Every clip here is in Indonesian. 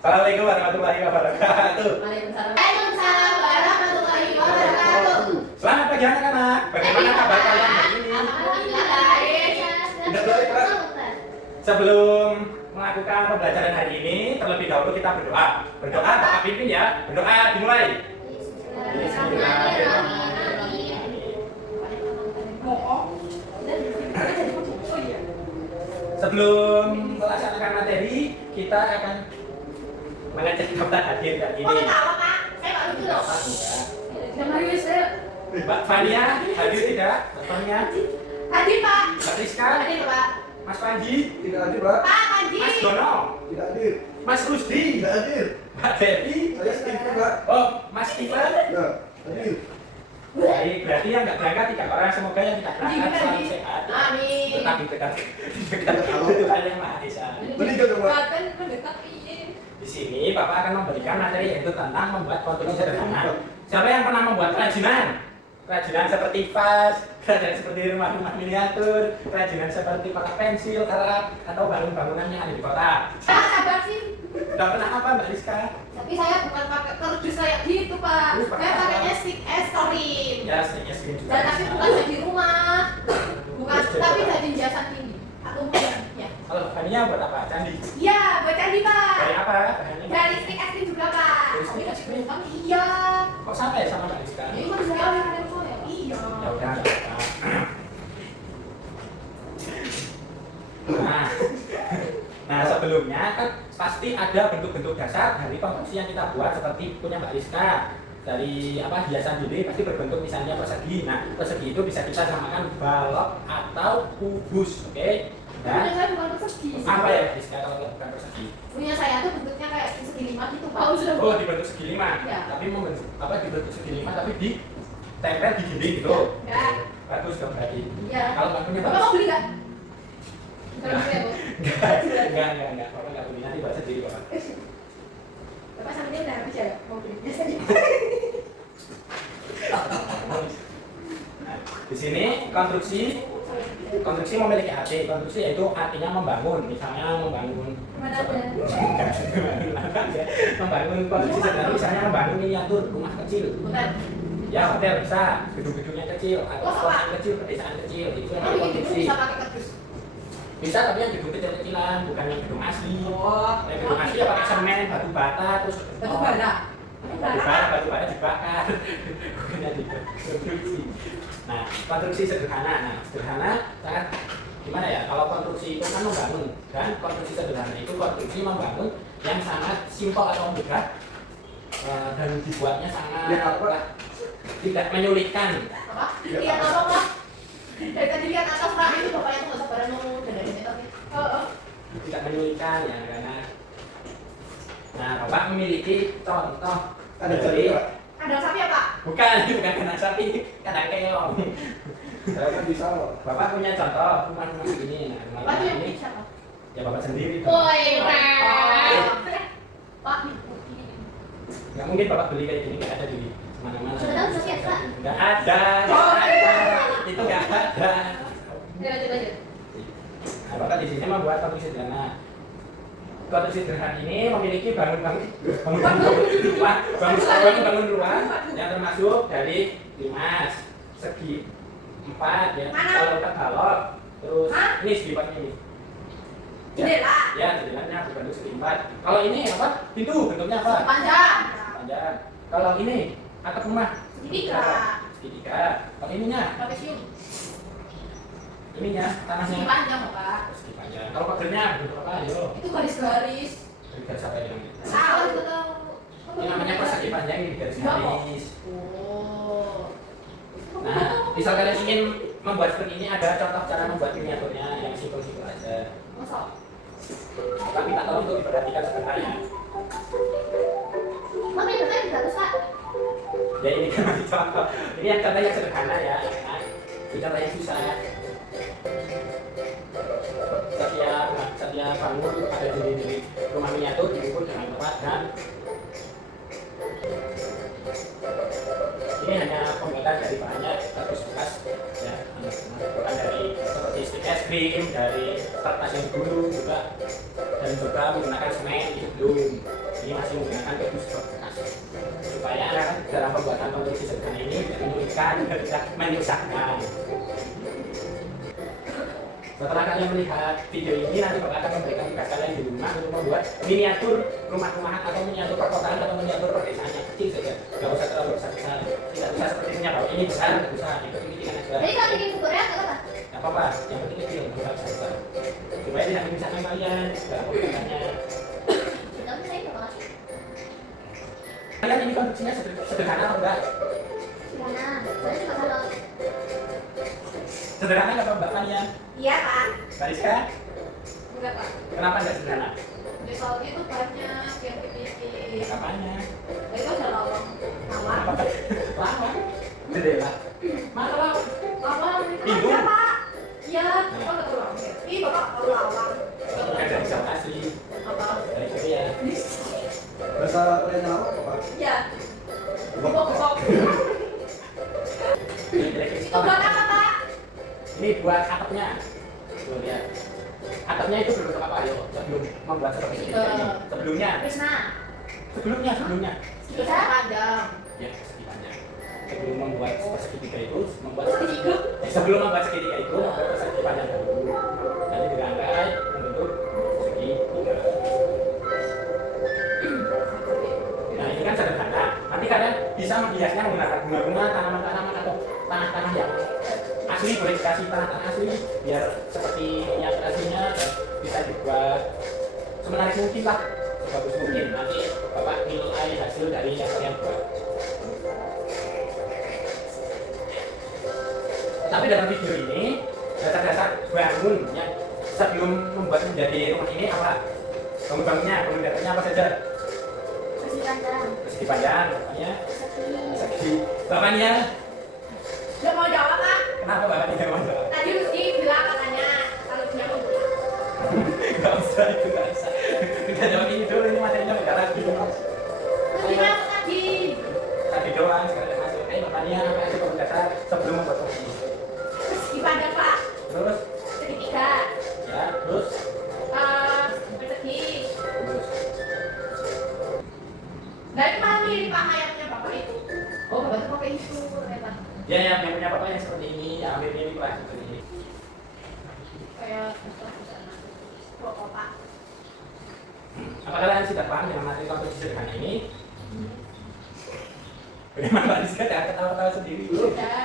Assalamualaikum warahmatullahi wabarakatuh. Waalaikumsalam warahmatullahi wabarakatuh. Selamat pagi anak-anak. Bagaimana kabar kalian hari ini? Alhamdulillah baik. Tidak boleh, Pak. Sebelum melakukan pembelajaran hari ini, terlebih dahulu kita berdoa. Berdoa, Bapak pimpin ya. Berdoa dimulai. Sebelum melaksanakan materi, kita akan mengecek daftar hadir hari ini. Saya Pak lucu loh. Mbak Fania hadir tidak? Mbak Fania, Hadir Pak. Mbak Rizka, Hadir Pak. Mas Panji, Tidak hadir, Pak. Pak Panji. Mas Dono, Tidak hadir. Mas Rusdi, Tidak hadir. Mbak Devi, Saya Steve, Pak. oh Mas Steven. Ya, hadir. Baik, berarti yang nggak berangkat 3 orang, semoga yang tidak berangkat selalu sehat. Amin. Tetap di dekat Tuhan yang Maha Esa. Meninggal dong, Pak. Di sini Bapak akan memberikan materi yaitu tentang membuat konstruksi sederhana. Siapa yang pernah membuat kerajinan? Kerajinan seperti vas, kerajinan seperti rumah-rumah miniatur, kerajinan seperti kotak pensil, karat, atau bangun-bangunan yang ada di kota. Pak sabar sih. Udah pernah apa Mbak Rizka? Tapi saya bukan pakai kardus kayak gitu Pak. Saya pakainya stick es storin. Ya, sedikit segini juga. Dan tapi bukan di rumah. Bukan, tapi jadi hiasan tinggi. Aku mau ya. Kalau bahannya buat apa? Candi? Iya, buat candi Pak. Dari apa bahannya? Dari stick es krim juga Pak. Dari stick es krim? Iya. Kok sama ya sama Mbak Rizka? Ini kan juga ada ya. Iya. Ya udah, nggak apa-apa. Nah, sebelumnya kan pasti ada bentuk-bentuk dasar dari konstruksi yang kita buat seperti punya Mbak Rizka. Dari apa hiasan diri pasti berbentuk misalnya persegi. Nah, persegi itu bisa kita namakan balok atau kubus, oke? Punya Dan saya bukan persegi. apa ya Rizka kalau bukan persegi? Punya saya tuh bentuknya kayak segi 5 gitu Pak. Oh, dibentuk segi 5. Ya. Tapi membentuk apa dibentuk segi 5 tapi di tempel di dinding gitu. Ya. Bagus dong berarti. Iya. Kalau nggak punya Bapak bagus. mau beli nggak? Kalau beli ya Bu. Enggak. Bapak nggak beli, nanti buat sendiri Bapak. Bapak sampai udah habis ya mau beli. Nah, di sini konstruksi memiliki arti. Konstruksi yaitu artinya membangun, misalnya membangun Mana ada? membangun konstruksi sederhana, misalnya membangun miniatur rumah kecil. Bukan. Ya hotel bisa, gedung-gedungnya kecil, atau Oh, sekolah kecil, pedesaan kecil, itu yang Oh, gitu konstruksi. bisa pakai kardus. Bisa tapi yang gedung kecil-kecilan, bukan yang gedung asli. Oh. Yang gedung asli ya pakai semen, batu bata, terus Batu bara. batu bara dibakar, bukan yang dikonstruksi. Nah, konstruksi sederhana. Nah, sederhana sangat gimana ya? Kalau konstruksi itu kan membangun, dan konstruksi sederhana itu konstruksi membangun yang sangat simpel atau mudah dan dibuatnya sangat Ya, apa? tidak menyulitkan. Apa? Lihat apa Pak? Dari tadi lihat atas Pak itu bapaknya tuh nggak sabaran mau dari tapi. Oh. Tidak menyulitkan ya karena nah Bapak memiliki contoh Ada dari cerita, Pak. Ada sapi ya Pak? bukan kandang sapi, kandang keong. Saya kan bisa loh. Bapak punya contoh rumah-rumah ini. Nah, Bapak tuh yang ini beli siapa? ya Bapak sendiri. Woi, Pak. Nggak mungkin Bapak beli kayak gini, nggak ada di mana-mana. Sudah tahu sosial, Pak? Nggak ada. Itu nggak ada. Lanjut. Nah, Bapak di sini membuat konstruksi sederhana. Konstruksi sederhana ini memiliki bangun-bangun ruang yang termasuk dari limas, segi 4 ya. Mana? Kalau kita balok, terus Hah? ini segi 4 ini. Jendela. Ya, jendelanya berbentuk segi 4. Kalau ini apa? Pintu bentuknya apa? Panjang. Panjang. Kalau ini atap rumah Segitiga. segitiga. Kalau ininya, Trapesium. ininya tanahnya Segi panjang Pak. segi panjang. Kalau pagernya bentuk apa? Ayo. Itu garis-garis. Dari garis apa yang ini? Tahu itu tahu. Ini namanya persegi panjang, ini garis-garis. Oh. Nah, misal kalian ingin membuat seperti ini, ada contoh cara membuat miniaturnya yang simpel-simpel aja. Masa? Tapi tak tahu untuk diperhatikan sebenarnya. Mami benar tidak rusak. Ya ini kan masih contoh. Ini yang contoh yang sederhana ya. Nah, ini contoh yang susah. Setiap bangun ada di rumah miniatur diukur dengan tepat dan ini hanya pembuatan dari bahannya bagus bekas ya, bukan dari seperti stick es krim dari kertas yang dulu juga, dan juga menggunakan semen belum. Ini masih menggunakan batu bekas supaya dalam pembuatan konstruksi sederhana ini tidak menyulitkan dan tidak menyusahkan. Setelah kalian melihat video ini, nanti Bapak akan memberikan tugas kalian di rumah untuk membuat miniatur rumah-rumahan atau miniatur perkotaan atau miniatur perdesaan yang kecil saja. Nggak usah terlalu besar-besar. Tidak usah seperti punya Bapak ini besar, nggak usah. Yang penting bikin aja. Jadi kalau bikin ukurannya nggak apa? Nggak apa-apa. Yang penting kecil, nggak usah besar-besar. Supaya tidak menyusahkan kalian. Nggak pembuatannya. Tapi saya nggak makasih. Kalian ini konstruksinya sederhana atau enggak? Gimana? Saya cuma kalau Sederhana nggak Bapak kalian? iya Pak. Bariska, Enggak Pak. kenapa nggak sederhana? Di soalnya itu banyak yang dipilih. Apanya? Itu ada lawang. Lawang. Lama. Jendela. Mana lama? Lawang itu Pintu? ada Pak. Iya. Bapak nggak tahu lawang. Ih Bapak tahu lawang. Bukan dari Jawa asli, Apa? dari Korea. Bahasa Koreanya apa, Pak? Iya. Gobok-gobok. Itu buat apa Pak? Ini buat atapnya. Tuh lihat. Atapnya itu berbentuk apa yo? Sebelum membuat seperti ini. Sebelumnya. Krisna. Sebelumnya. Kita panjang. Ya, segi panjang. Sebelum membuat segitiga itu, Segitiga? sebelum membuat segitiga itu, membuat segi panjang dulu. Nanti dirangkai membentuk segitiga. Nah, ini kan sederhana. Nanti kalian bisa menghiasnya menggunakan bunga-bunga, tanaman-tanaman atau tanah-tanah yang asli, boleh dikasih tanah-tanah asli biar seperti yang aslinya, dan bisa dibuat semenarik mungkin lah, sebagus mungkin. Nanti Bapak nilai hasil dari yang kalian buat. Tapi dalam video ini dasar-dasar bangun yang sebelum membuat menjadi rumah ini apa? Bangun-bangunnya, bangun-bangunnya apa saja? Persegi panjang. Persegi panjang, bapaknya Persegi. persegi. Bapaknya, Udah mau jawab Pak? kenapa bapaknya tidak mau jawab? Tadi Rizky bilang katanya kalau dia mau pulang. Gak usah, itu gak usah. Kita jawab ini dulu, ini materinya beda lagi. Tadi aku tadi. Tadi doang, sekarang masuk. Bapaknya apa aja kalau dasar sebelum membuat kopi. Persegi panjang Pak. Terus, Segitiga. ya, terus, Persegi. terus. Dari mana mirip Pak ayamnya Bapak itu? Oh Bapak itu pakai itu ternyata. Ya, yang punya bapaknya seperti ini, ya, akhirnya ini kelas seperti ini. Kayak busana. Rokok Pak. Apakah kalian sudah paham dengan materi konstruksi sederhana ini? Bagaimana Rizka tidak ketawa-tawa sendiri? Sudah.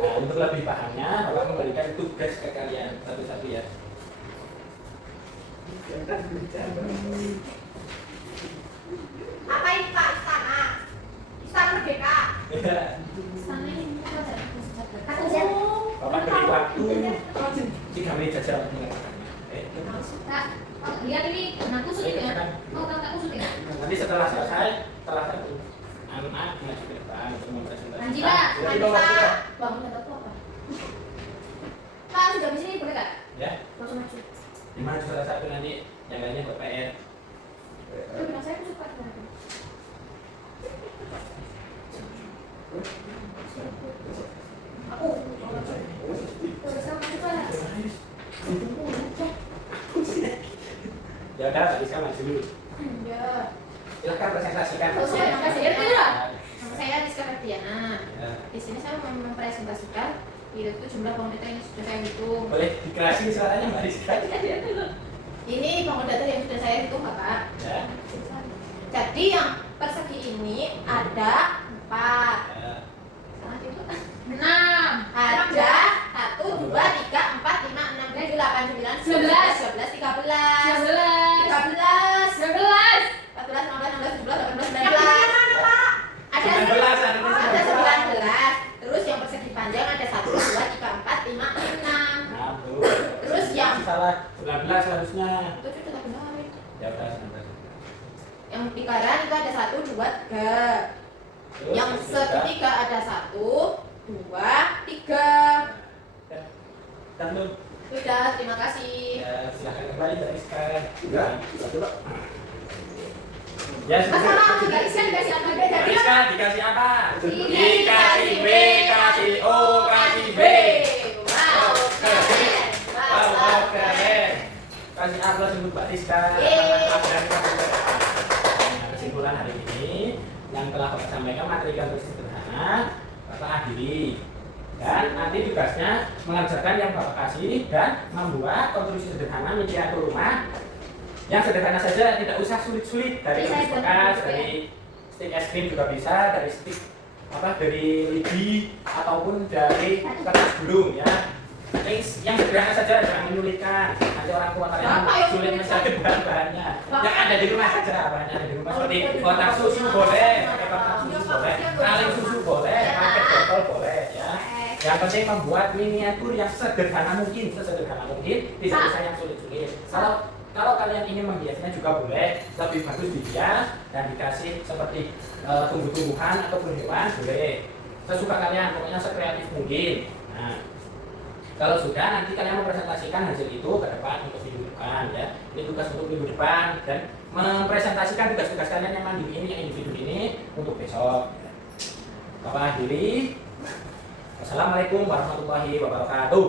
Nah, untuk lebih pahamnya, Bapak memberikan tugas ke kalian satu-satu ya. Apa ini Pak? Istana. Istana Merdeka. Ya, Istana ini apa? Bapak beri waktu 3 menit saja untuk mengatakannya. Kak, lihat ini benang kusut ya. Mau tak kusut ya? Nanti setelah selesai, setelah satu anak maju ke depan untuk mempresentasikan. Anjila, Silakan, Anjila. Bapak. Bangun atau apa? Pak, sudah di sini boleh Kak? Ya, Langsung maju. di mana salah satu nanti yang lainnya buat PR. Itu benang saya kusut Pak. Aku. Terus sama maju Pak. Ya udah, Pak Rizka maju dulu. Ya. Silakan presentasikan. Oh, saya presentasi dulu ya? Nama saya Rizka Ferdiana. Ya. Di sini saya mau mempresentasikan itu jumlah bangun data yang sudah saya hitung. Boleh dikasih suaranya Mbak Rizka? Ini bangun data yang sudah saya hitung Bapak. Ya. Jadi yang persegi ini ada 4. Ya. 6. Ada 1, 2, 3, 4, 5, 6, 7, 8, 9, 10, 11, 12, 13, 13, 14, 15, 16, 17, 18, 19. Ada 19. Terus yang persegi panjang ada 1, 2, 3, 4, 5, 6. Nah, tuh. Terus yang salah 19 harusnya. itu sudah benar. Ya udah 19. Yang lingkaran itu ada 1, 2, 3. Terus Yang ketiga. segitiga ada 1, 2, 3. Ya. Dan tuh. Sudah, terima kasih. Ya, silakan kembali Mbak Rizka. Ya, coba. Ya, Mas Mama, Mbak Rizka dikasih apa? Mbak Rizka dikasih apa? Dikasih Dikasih B, kasih O, kasih B. Wow. keren. Kasih aplaus untuk Mbak Rizka. Nah, kesimpulan hari ini yang telah Bapak sampaikan materi konstruksi sederhana Bapak adili. Dan nanti tugasnya mengerjakan yang Bapak kasih dan membuat konstruksi sederhana miniatur rumah yang sederhana saja, tidak usah sulit-sulit, dari kertas bekas, dari stik es krim juga bisa, dari stik dari lidi ataupun dari kertas gulung ya. Yang sederhana saja, jangan menyulitkan. Nanti orang tua kalian sulit mencari bahan-bahannya. Yang ada di rumah saja, bahannya ada di rumah seperti kotak susu boleh, pakai kotak susu boleh, kaleng susu boleh, pakai botol boleh ya. Yang penting membuat miniatur yang sederhana mungkin, sesederhana mungkin, tidak usah yang sulit-sulit. Kalau kalian ingin menghiasnya juga boleh, lebih bagus dihias dan dikasih seperti tumbuh-tumbuhan ataupun hewan boleh. Sesuka kalian, pokoknya sekreatif mungkin. Nah, kalau sudah nanti kalian mempresentasikan hasil itu ke depan untuk minggu depan ya. Ini tugas untuk minggu depan dan mempresentasikan tugas-tugas kalian yang mandiri ini, yang individu ini untuk besok. Bapak akhiri. Wassalamualaikum warahmatullahi wabarakatuh.